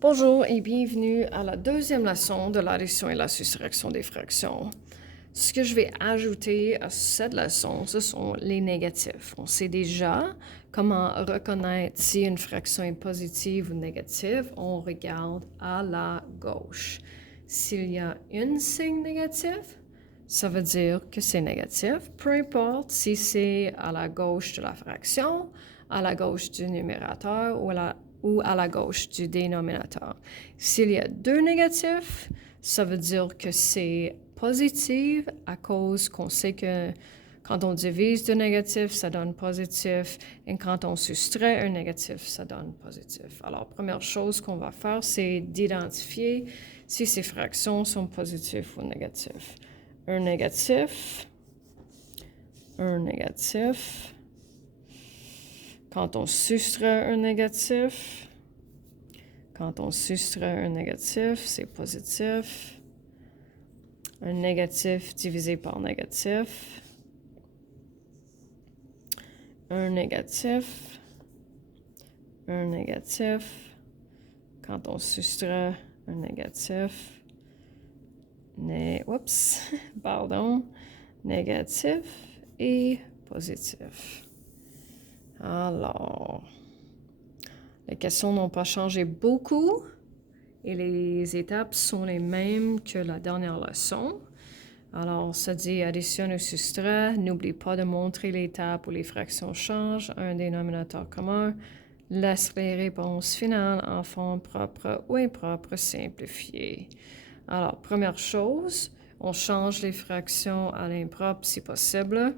Bonjour et bienvenue à la deuxième leçon de l'addition et la soustraction des fractions. Ce que je vais ajouter à cette leçon, ce sont les négatifs. On sait déjà comment reconnaître si une fraction est positive ou négative. On regarde à la gauche. S'il y a un signe négatif, ça veut dire que c'est négatif. Peu importe si c'est à la gauche de la fraction, à la gauche du numérateur ou à la gauche du dénominateur. S'il y a deux négatifs, ça veut dire que c'est positif à cause qu'on sait que quand on divise de négatif, ça donne positif, et quand on soustrait un négatif, ça donne positif. Alors, première chose qu'on va faire, c'est d'identifier si ces fractions sont positives ou négatives. Un négatif, un négatif. Quand on soustrait un négatif, c'est positif. Un négatif divisé par négatif. Un négatif. Un négatif. Quand on soustrait un négatif. Négatif et positif. Alors, les questions n'ont pas changé beaucoup et les étapes sont les mêmes que la dernière leçon. Alors, ça dit addition ou soustrait. N'oublie pas de montrer l'étape où les fractions changent, un dénominateur commun. Laisse les réponses finales en forme propre ou impropre simplifiée. Alors, première chose, on change les fractions à l'impropre si possible.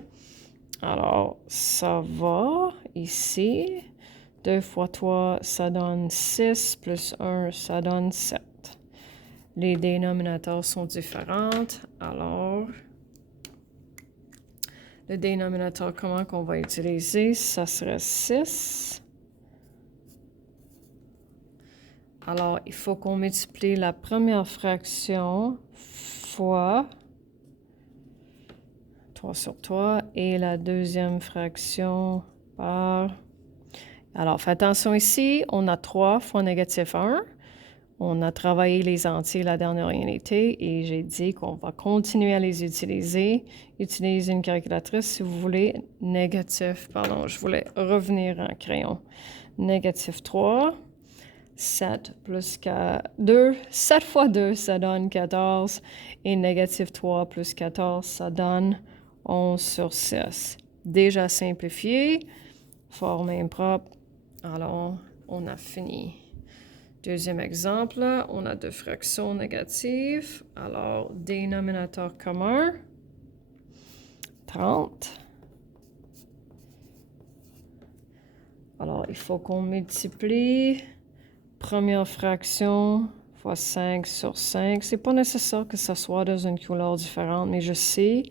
Alors, ça va ici. 2 fois 3, ça donne 6, plus 1, ça donne 7. Les dénominateurs sont différents. Alors, le dénominateur commun qu'on va utiliser, ça serait 6. Alors, il faut qu'on multiplie la première fraction fois 3 sur 3 et la deuxième fraction par... Alors, fais attention ici, on a 3 fois négatif 1. On a travaillé les entiers la dernière unité et j'ai dit qu'on va continuer à les utiliser. Utilisez une calculatrice si vous voulez. Je voulais revenir en crayon. Négatif 3. 7 plus 2. 7 fois 2, ça donne 14. Et négatif 3 plus 14, ça donne 11 sur 6. Déjà simplifié. Forme impropre. Alors, on a fini. Deuxième exemple, on a deux fractions négatives. Alors, dénominateur commun, 30. Alors, il faut qu'on multiplie première fraction fois 5 sur 5. C'est pas nécessaire que ça soit dans une couleur différente, mais je sais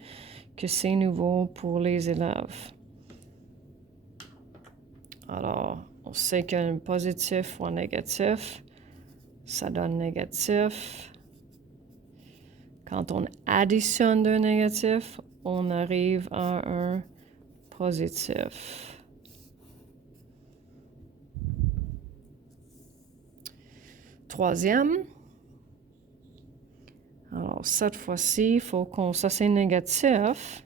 que c'est nouveau pour les élèves. Alors, on sait qu'un positif ou un négatif, ça donne négatif. Quand on additionne deux négatifs, on arrive à un positif. Troisième. Alors, cette fois-ci, il faut qu'on... Ça, c'est négatif.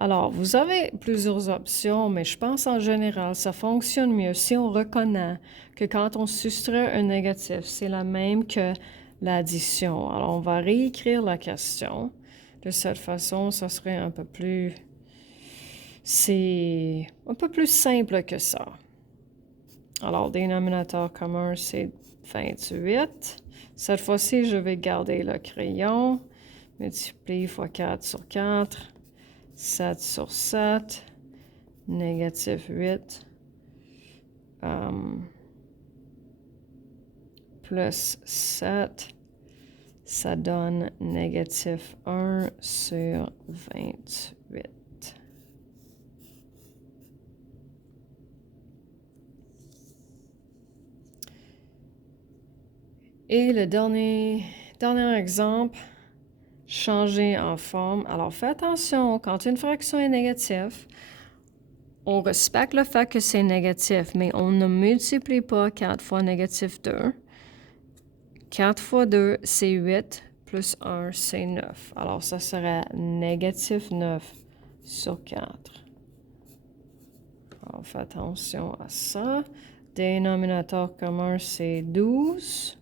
Alors, vous avez plusieurs options, mais je pense en général, ça fonctionne mieux si on reconnaît que quand on soustrait un négatif, c'est la même que l'addition. Alors, on va réécrire la question. De cette façon, ça serait un peu plus... C'est un peu plus simple que ça. Alors, dénominateur commun, c'est 28. Cette fois-ci, je vais garder le crayon. Multiplier fois 4 sur 4. 7 sur 7, négatif 8, plus 7, ça donne négatif 1 sur 28. Et le dernier exemple, changer en forme. Alors, fais attention, quand une fraction est négative, on respecte le fait que c'est négatif, mais on ne multiplie pas 4 fois négatif 2. 4 fois 2, c'est 8, plus 1, c'est 9. Alors, ça serait négatif 9 sur 4. Alors, fais attention à ça. Dénominateur commun, c'est 12.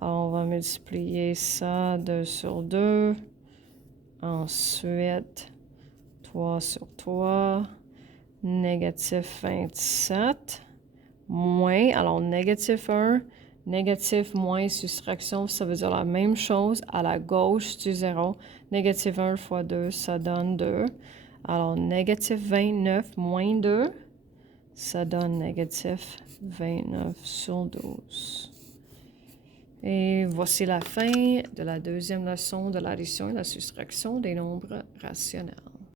Alors, on va multiplier ça 2 sur 2. Ensuite, 3 sur 3. Négatif 27. Moins, alors négatif 1, négatif moins soustraction, ça veut dire la même chose à la gauche du 0. Négatif 1 fois 2, ça donne 2. Alors, négatif 29 moins 2, ça donne négatif 29 sur 12. Et voici la fin de la deuxième leçon de l'addition et la soustraction des nombres rationnels.